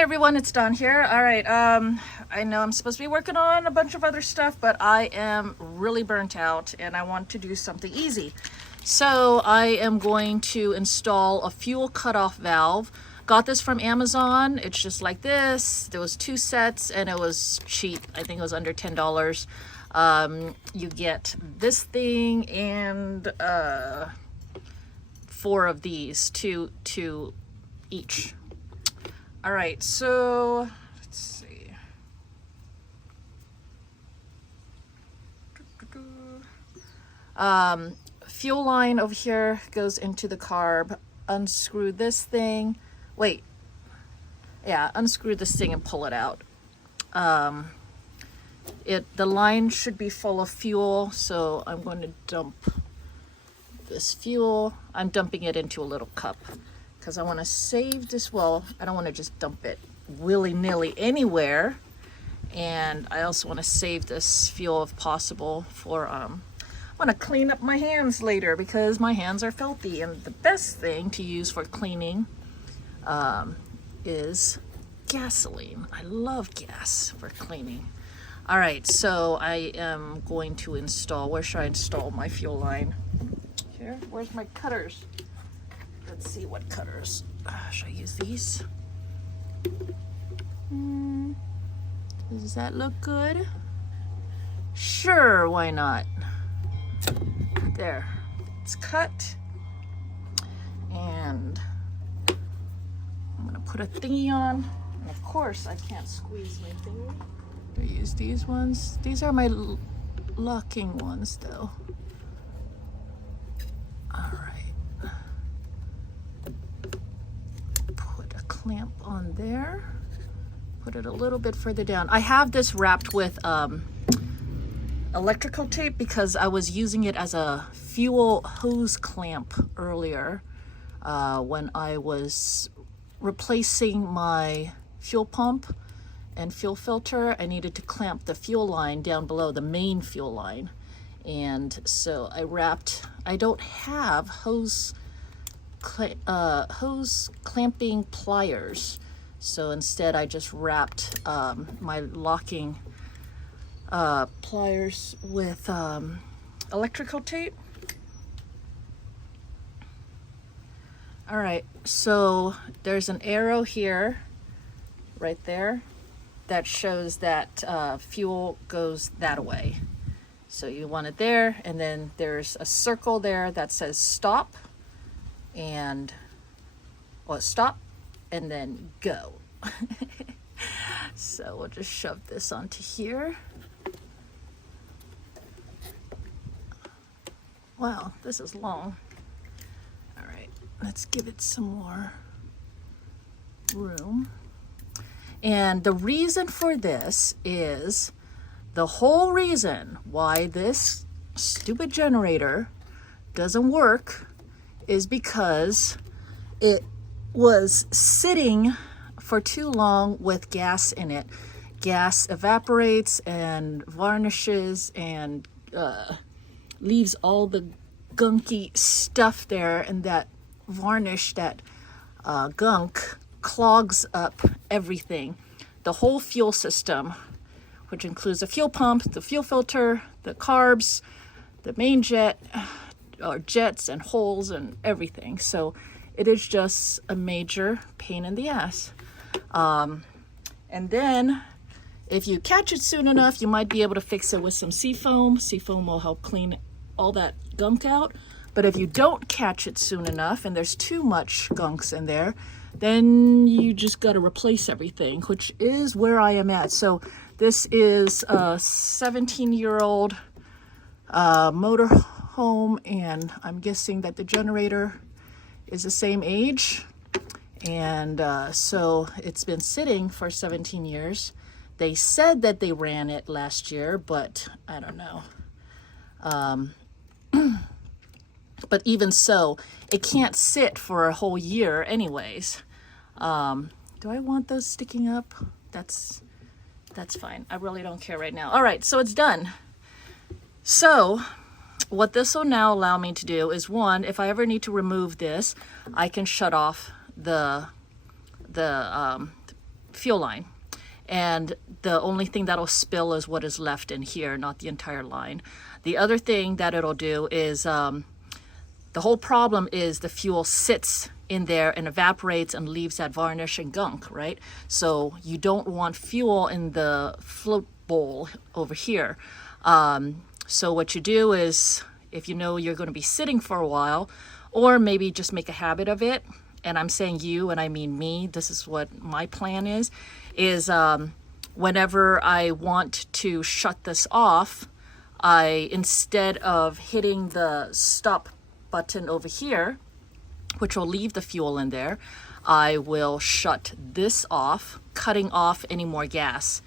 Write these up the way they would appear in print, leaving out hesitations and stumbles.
everyone, it's Dawn here. All right, I know I'm supposed to be working on a bunch of other stuff, but I am really burnt out and I want to do something easy. So I am going to install a fuel cutoff valve. Got this from Amazon. It's just like this. There was 2 sets and it was cheap. I think it was under $10. You get this thing and 4 of these, two each. All right, so let's see. Fuel line over here goes into the carb. Unscrew this thing. Wait, yeah, unscrew this thing and pull it out. The line should be full of fuel, so I'm going to dump this fuel. I'm dumping it into a little cup because I want to save this. Well, I don't want to just dump it willy-nilly anywhere, and I also want to save this fuel if possible for I want to clean up my hands later because my hands are filthy, and the best thing to use for cleaning is gasoline. I love gas for cleaning. All right, so I am going to install, where should I install my fuel line? Here, where's my cutters? Let's see what cutters. Should I use these? Does that look good? Sure, why not? There, it's cut. And I'm gonna put a thingy on. And of course, I can't squeeze my thingy. I use these ones. These are my locking ones though. All right. Put a clamp on there. Put it a little bit further down. I have this wrapped with electrical tape because I was using it as a fuel hose clamp earlier when I was replacing my fuel pump and fuel filter. I needed to clamp the fuel line down below, the main fuel line. And so I wrapped, I don't have hose clamping pliers. So instead I just wrapped my locking pliers with electrical tape. All right, so there's an arrow here, right there, that shows that fuel goes that way. So you want it there, and then there's a circle there that says stop, and, well, stop, and then go. So we'll just shove this onto here. Wow, this is long. All right, let's give it some more room. And the reason for this is, the whole reason why this stupid generator doesn't work is because it was sitting for too long with gas in it. Gas evaporates and varnishes and leaves all the gunky stuff there, and that varnish, that gunk, clogs up everything. The whole fuel system, which includes the fuel pump, the fuel filter, the carbs, the main jet, or jets and holes and everything. So it is just a major pain in the ass. And then if you catch it soon enough, you might be able to fix it with some seafoam. Seafoam will help clean all that gunk out. But if you don't catch it soon enough and there's too much gunks in there, then you just got to replace everything, which is where I am at. So this is a 17-year-old motor home, and I'm guessing that the generator is the same age. And so it's been sitting for 17 years. They said that they ran it last year, but I don't know. But even so, it can't sit for a whole year anyways. Do I want those sticking up? That's fine. I really don't care right now. All right, so it's done. So what this will now allow me to do is, one, if I ever need to remove this, I can shut off the fuel line. And the only thing that'll spill is what is left in here, not the entire line. The other thing that it'll do is, the whole problem is the fuel sits in there and evaporates and leaves that varnish and gunk, right? So you don't want fuel in the float bowl over here. So what you do is, if you know you're going to be sitting for a while, or maybe just make a habit of it, and I'm saying you and I mean me, this is what my plan is whenever I want to shut this off, instead of hitting the stop button over here, which will leave the fuel in there, I will shut this off, cutting off any more gas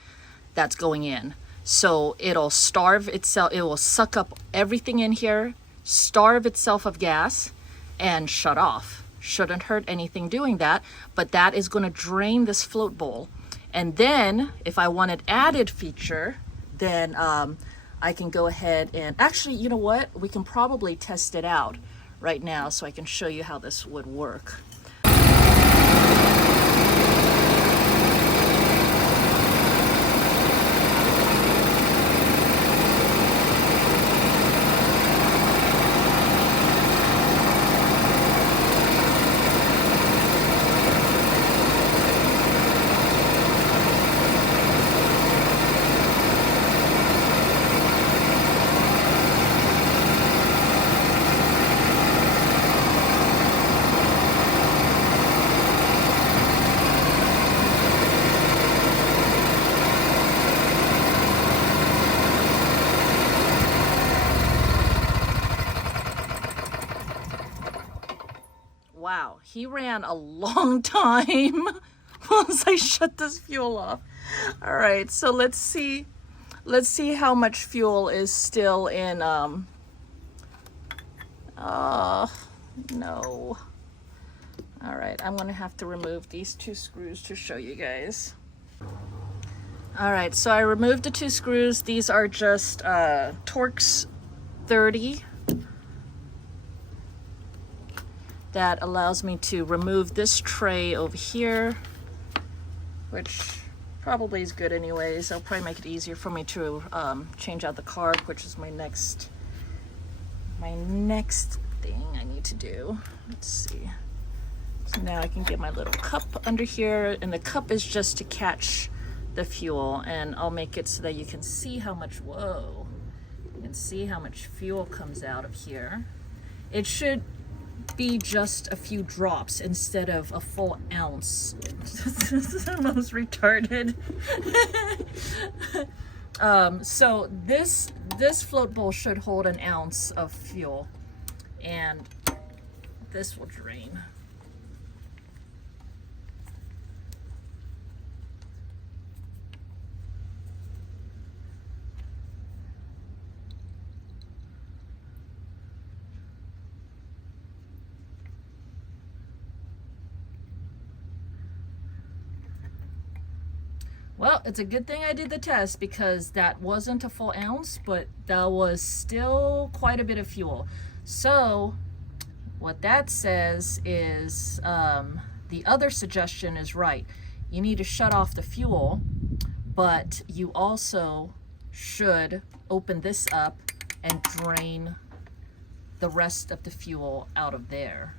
that's going in. So it'll starve itself, it will suck up everything in here, starve itself of gas, and shut off. Shouldn't hurt anything doing that, but that is going to drain this float bowl. And then if I want an added feature, then I can go ahead and actually, you know what? We can probably test it out right now so I can show you how this would work. Wow, he ran a long time once I shut this fuel off. All right, so let's see how much fuel is still in, no. All right, I'm gonna have to remove these 2 screws to show you guys. All right, so I removed the 2 screws. These are just Torx 30. That allows me to remove this tray over here, which probably is good anyways. It'll probably make it easier for me to change out the carb, which is my next thing I need to do. Let's see. So now I can get my little cup under here, and the cup is just to catch the fuel, and I'll make it so that you can see how much, whoa, you can see how much fuel comes out of here. It should be just a few drops instead of a full ounce. This is almost retarded. So this float bowl should hold an ounce of fuel, and this will drain. Well, it's a good thing I did the test, because that wasn't a full ounce, but that was still quite a bit of fuel. So what that says is the other suggestion is right. You need to shut off the fuel, but you also should open this up and drain the rest of the fuel out of there.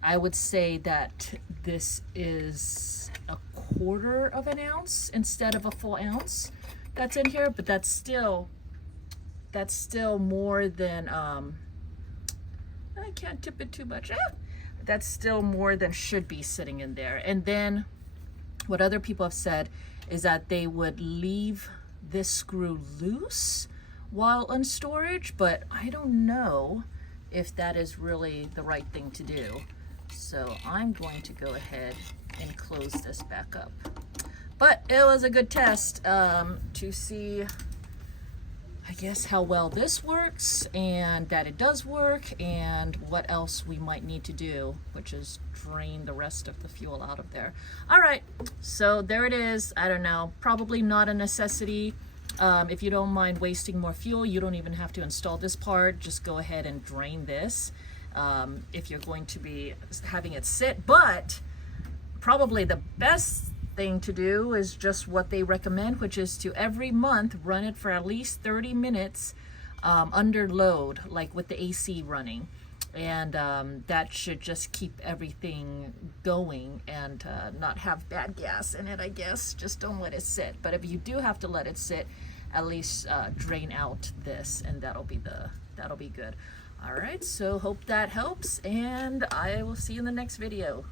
I would say that this is a quarter of an ounce instead of a full ounce that's in here, but that's still more than, I can't tip it too much. That's still more than should be sitting in there. And then what other people have said is that they would leave this screw loose while in storage, but I don't know if that is really the right thing to do. So I'm going to go ahead and close this back up. But it was a good test to see, I guess, how well this works, and that it does work, and what else we might need to do, which is drain the rest of the fuel out of there. All right, so there it is. I don't know, probably not a necessity. If you don't mind wasting more fuel, you don't even have to install this part. Just go ahead and drain this if you're going to be having it sit. But probably the best thing to do is just what they recommend, which is to every month run it for at least 30 minutes under load, like with the AC running. And that should just keep everything going and not have bad gas in it, I guess. Just don't let it sit. But if you do have to let it sit, at least drain out this, and that'll be good. All right, so hope that helps, and I will see you in the next video.